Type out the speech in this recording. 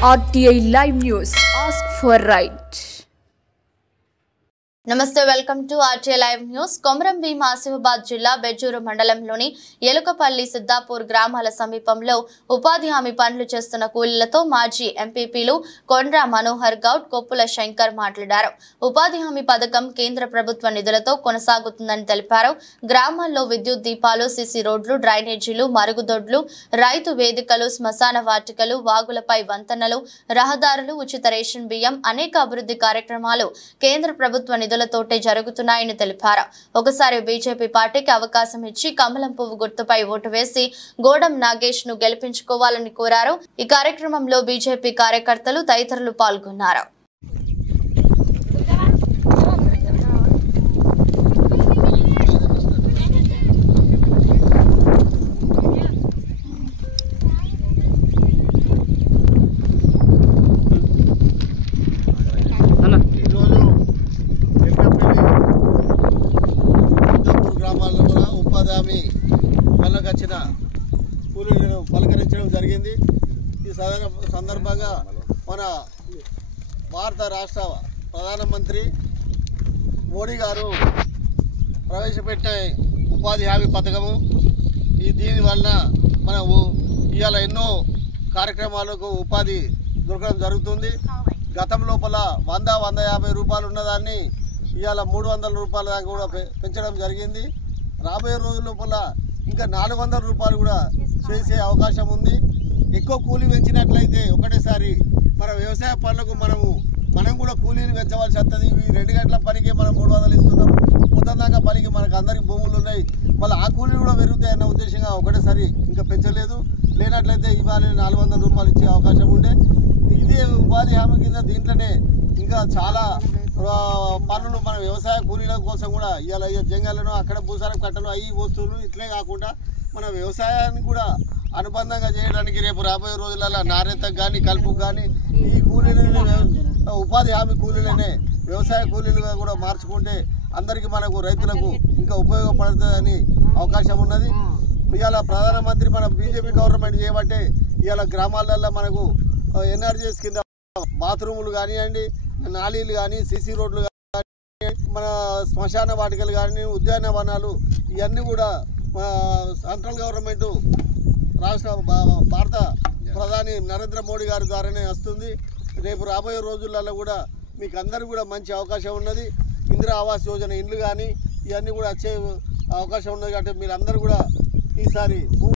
RTI Live News. Ask for right. నమస్తే welcome to RTI live news. Komaram Bheem Asifabad జిల్లా బెజ్జూరు మండలంలోని ఎలుకపల్లి సిద్దాపూర్ గ్రామాల సమీపంలో ఉపాధి హామీ పనులు చేస్తున్న కూలీలతో మాజీ ఎంపీపీలు కొండ్ర మనోహర్ గౌడ్, కొప్పుల శంకర్ మాట్లాడారు. ఉపాధి హామీ పథకం కేంద్ర ప్రభుత్వ నిధులతో కొనసాగుతుందని తెలిపారు. గ్రామాల్లో విద్యుత్ దీపాలు, సిసి రోడ్లు, డ్రైనేజీలు, మరుగుదొడ్లు, రైతు వేదికలు, శ్మశాన వాటికలు, వాగులపై వంతెనలు, రహదారులు, ఉచిత రేషన్ బియ్యం, అనేక అభివృద్ధి కార్యక్రమాలు కేంద్ర ప్రభుత్వ నిధులతోటే జరుగుతున్నాయని తెలిపారు. ఒకసారి బీజేపీ పార్టీకి అవకాశం ఇచ్చి కమలం పువ్వు గుర్తుపై ఓటు వేసి గోడం నాగేష్ ను గెలిపించుకోవాలని కోరారు. ఈ కార్యక్రమంలో బీజేపీ కార్యకర్తలు తదితరులు పాల్గొన్నారు. వచ్చిన కూలీలను పలకరించడం జరిగింది. ఈ సందర్భంగా మన భారత రాష్ట్ర ప్రధానమంత్రి మోడీ గారు ప్రవేశపెట్టే ఉపాధి హామీ పథకము దీనివల్ల మనము ఇవాళ ఎన్నో కార్యక్రమాలకు ఉపాధి దొరకడం జరుగుతుంది. గతం లోపల 100-150 రూపాయలు ఉన్నదాన్ని ఇవాళ 300 రూపాయల దాకా కూడా పెంచడం జరిగింది. రాబోయే రోజుల లోపల ఇంకా 400 రూపాయలు కూడా చేసే అవకాశం ఉంది. ఎక్కువ కూలీ పెంచినట్లయితే ఒకటేసారి మన వ్యవసాయ పనులకు మనం కూడా కూలీని పెంచవలసి వస్తుంది. ఈ 2 గంటల పనికి మనం 300 ఇస్తున్నాం. పొద్దున్నాక పనికి మనకు అందరికి భూములు ఉన్నాయి. మళ్ళీ ఆ కూలీలు కూడా పెరుగుతాయన్న ఉద్దేశంగా ఒకటేసారి ఇంకా పెంచలేదు. లేనట్లయితే ఇవాళ 400 రూపాయలు ఇచ్చే అవకాశం ఉండే. ఇదే ఉపాధి హామీ కింద దీంట్లోనే ఇంకా చాలా పనులు మన వ్యవసాయ కూలీల కోసం కూడా ఇవాళ జంగాలను అక్కడ భూసారం కట్టలు అవి వస్తువులు ఇట్లే కాకుండా మన వ్యవసాయాన్ని కూడా అనుబంధంగా చేయడానికి రేపు రాబోయే రోజులలో నాణ్యతకు కానీ కలుపుకు కానీ ఈ కూలీలని ఉపాధి హామీ కూలీలనే వ్యవసాయ కూలీలుగా కూడా మార్చుకుంటే అందరికీ మనకు రైతులకు ఇంకా ఉపయోగపడుతుందని అవకాశం ఉన్నది. ఇవాళ ప్రధానమంత్రి మన బీజేపీ గవర్నమెంట్ చేయబట్టే ఇవాళ గ్రామాలలో మనకు ఎన్ఆర్జీఎస్ కింద బాత్రూములు కానివ్వండి, నాలీలు కానీ, సిసి రోడ్లు కానీ, మన శ్మశాన వాటికలు కానీ, ఉద్యానవనాలు ఇవన్నీ కూడా సెంట్రల్ గవర్నమెంట్ రాష్ట్ర భారత ప్రధాని నరేంద్ర మోడీ గారి ద్వారానే వస్తుంది. రేపు రాబోయే రోజులలో కూడా మీకు అందరూ కూడా మంచి అవకాశం ఉన్నది. ఇందిరా ఆవాస్ యోజన ఇండ్లు కానీ ఇవన్నీ కూడా వచ్చే అవకాశం ఉన్నది. కాబట్టి మీరు అందరూ కూడా ఈసారి